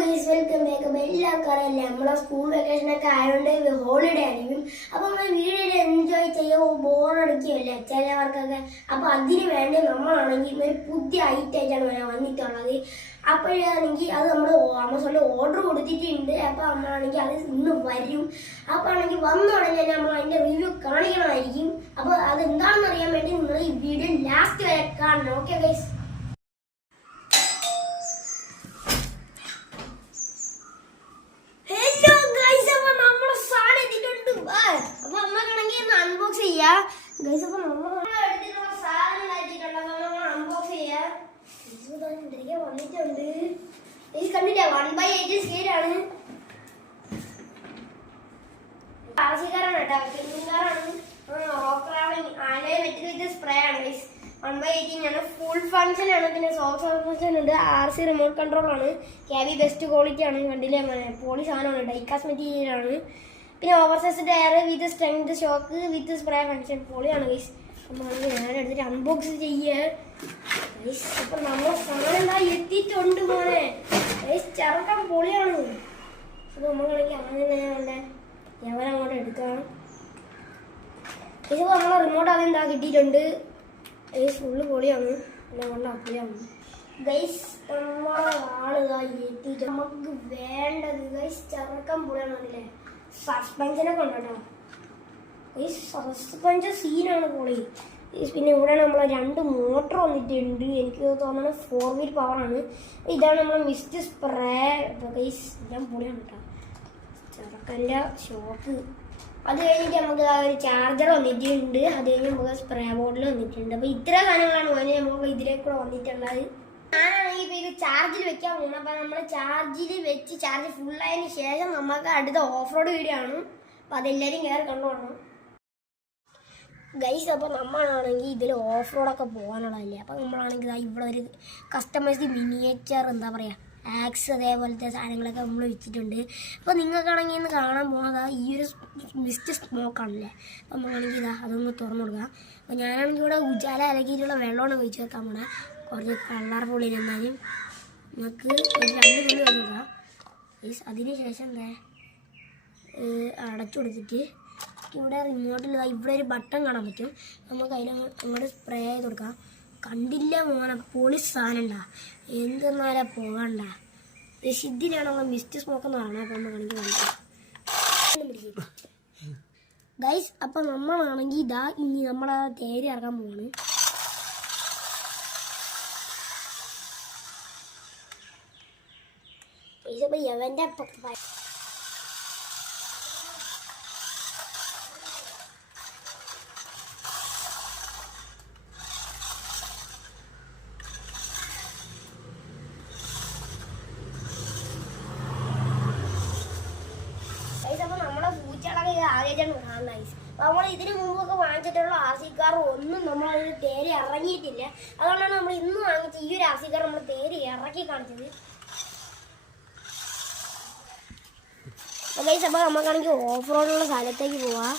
Guys welcome back. അപ്പോൾ എല്ലാവർക്കും അറിയില്ല നമ്മളെ സ്കൂൾ വെക്കേഷനൊക്കെ ആയതുകൊണ്ട് ഹോളിഡേ ആയിരിക്കും. അപ്പോൾ നമ്മൾ വീഡിയോ എൻജോയ് ചെയ്യുമ്പോൾ ബോറടിക്കുകയല്ലേ ചിലവർക്കൊക്കെ. അപ്പോൾ അതിന് വേണ്ടി നമ്മളാണെങ്കിൽ ഒരു പുതിയ ഐറ്റമായിട്ടാണ് വന്നിട്ടുള്ളത്. അപ്പോഴാണെങ്കിൽ അത് നമ്മൾ ആമസോണിൽ ഓർഡർ കൊടുത്തിട്ടുണ്ട്. അപ്പോൾ നമ്മളാണെങ്കിൽ അത് ഇന്ന് വരും. അപ്പോൾ ആണെങ്കിൽ വന്ന ഉടനെ നമ്മൾ അതിൻ്റെ റിവ്യൂ കാണിക്കണമായിരിക്കും. അപ്പോൾ അത് എന്താണെന്ന് അറിയാൻ വേണ്ടി നിങ്ങൾ ഈ വീഡിയോ ലാസ്റ്റ് വരെ കാണണം. Okay guys. ഗൈസ് അപ്പോൾ നമ്മൾ എടുത്തിട്ടുള്ള സാധനം അൺബോക്സ് ചെയ്യാം. വന്നിട്ടുണ്ട്. കണ്ടില്ല 1/8 സ്കെയിലാണ്. ആർസിക്കാരാണ് കേട്ടോ, പിന്നുകാരാണ്. ആനയെ വെച്ചിട്ട് സ്പ്രേ ആണ് ഗൈസ്. 1/18 ആണ്. ഫുൾ ഫങ്ഷൻ ആണ്. പിന്നെ സോഫ്റ്റ് ഫങ്ഷൻ ഉണ്ട്. RC റിമോട്ട് കൺട്രോൾ ആണ്. ക്യാബി ബെസ്റ്റ് ക്വാളിറ്റി ആണ്. കണ്ടില്ലേ പോളി സാധനമാണ്. ഡൈക്കാസ് മെറ്റീരിയൽ ആണ്. പിന്നെ ഓവർസൈസ്ഡ് air with strength shock with spray function പൊളിയാണ് ഗൈസ്. ഞാൻ എടുത്തിട്ട് അൺബോക്സ് ചെയ്യുക ഗൈസ്. അപ്പൊ നമ്മൾ സാധനം എന്താ എത്തിയിട്ടുണ്ട് മോനെ ഗൈസ്. ചെറുക്കാൻ പൊളിയാണ്. അപ്പൊ നമ്മളാണെങ്കിൽ അങ്ങനെ അങ്ങോട്ട് എടുക്കാം ഗൈസ്. അപ്പോൾ നമ്മളെ റിമോട്ട് അത് എന്താ കിട്ടിയിട്ടുണ്ട് ഗൈസ്. ഫുള്ള് പൊളിയാണ്. എന്നെ കൊണ്ട് അപ്പളിയാണ് ഗൈസ്. നമ്മളെ ആളുക എത്തിയിട്ട് നമുക്ക് വേണ്ടത് ഗൈസ് ചെറുക്കാൻ പൊളിയാണ്. അതില്ലേ സസ്പെൻഷനൊക്കെ ഉണ്ട് കേട്ടോ. ഈ സസ്പെൻഷൻ സീനാണ് പൊളി. പിന്നെ ഇവിടെ നമ്മളെ 2 മോട്ടർ വന്നിട്ടുണ്ട്. എനിക്ക് തോന്നുന്നത് 4 വീൽ പവറാണ്. ഇതാണ് നമ്മളെ മിസ്റ്റ് സ്പ്രേ ഗൈസ്. എല്ലാം പൊളിയാണ് കേട്ടോ. ചെറുക്കൻ്റെ ഷോക്ക്. അത് കഴിഞ്ഞിട്ട് നമുക്ക് ആ ഒരു ചാർജർ വന്നിട്ടുണ്ട്. അത് കഴിഞ്ഞ് നമുക്ക് സ്പ്രേ ബോട്ടിൽ വന്നിട്ടുണ്ട്. അപ്പോൾ ഇത്ര സാധനങ്ങളാണ് നമുക്ക് ഇതിലേക്കൂടെ വന്നിട്ടുള്ളത്. ഞാനാണെങ്കിൽ ഇപ്പോൾ ഇത് ചാർജിൽ വെക്കാൻ പോകണം. അപ്പം നമ്മൾ ചാർജിൽ വെച്ച് ചാർജ് ഫുള്ളായതിന് ശേഷം നമുക്ക് അടുത്ത ഓഫ് റോഡ് വീഡിയോ ആണ്. അപ്പം അതെല്ലാവരും കയറി കണ്ടുപോകണം ഗൈസ്. അപ്പോൾ നമ്മളാണെങ്കിൽ ഇതിൽ ഓഫ് റോഡൊക്കെ പോകാനുള്ളതല്ലേ. അപ്പം നമ്മളാണെങ്കിൽ ഇവിടെ ഒരു കസ്റ്റമൈസ്ഡ് മിനിയേച്ചർ എന്താ പറയുക ആക്സ് അതേപോലത്തെ സാധനങ്ങളൊക്കെ നമ്മൾ വെച്ചിട്ടുണ്ട്. അപ്പോൾ നിങ്ങൾക്കാണെങ്കിൽ ഇന്ന് കാണാൻ പോകുന്നത് ഈ ഒരു മിസ്റ്റ് സ്മോക്കാണല്ലേ. അപ്പം നമ്മളാണെങ്കിൽ ഇതാ അതൊന്ന് തുറന്നു കൊടുക്കുക. അപ്പോൾ ഞാനാണെങ്കിൽ ഇവിടെ ഉജാല അലക്കിയിട്ടുള്ള വെള്ളമാണ് ഒഴിച്ച് വെക്കാൻ പോണേ. കുറച്ച് കളർഫുൾ ഇരുന്നാലും നമുക്ക് ഒരു 2 തുള്ളി വെക്കുക ഗൈസ്. അതിന് ശേഷം എന്താ അടച്ചു കൊടുത്തിട്ട് ഇവിടെ റിമോട്ടിൽ ഇവിടെ ഒരു ബട്ടൺ കാണാൻ പറ്റും. നമുക്ക് അതിൽ അങ്ങോട്ട് സ്പ്രേ ചെയ്ത് കൊടുക്കാം. കണ്ടില്ല മോനെ പൊളി സാധനം ഉണ്ടാ. എന്തെന്നാലും പോകണ്ട. ഇതിലാണ് നമ്മൾ മിസ്റ്റ് സ്മോക്ക് എന്ന് പറഞ്ഞാൽ. അപ്പോൾ നമ്മളാണെങ്കിൽ ഗൈസ്. അപ്പം നമ്മളാണെങ്കിൽ ഇതാ ഇനി നമ്മളാ തേരി ഇറക്കാൻ പോവാണ്. എവൻ്റെ അപ്പോൾ നമ്മളെ പൂച്ചകളൊക്കെ ആദ്യമായിട്ടാണ് കാണുന്നത് ഗൈസ്. അപ്പോൾ നമ്മൾ ഇതിന് മുമ്പൊക്കെ വാങ്ങിച്ചിട്ടുള്ള RC കാർ ഒന്നും നമ്മളതിൽ തേരി ഇറങ്ങിയിട്ടില്ല. അതുകൊണ്ടാണ് നമ്മൾ ഇന്ന് വാങ്ങിച്ച ഈ ഒരു RC കാർ നമ്മൾ തേരി ഇറക്കി കാണിച്ചത്. ഗൈസ് അപ്പോൾ നമുക്കാണെങ്കിൽ ഓഫ് റോഡുള്ള സ്ഥലത്തേക്ക് പോവാം.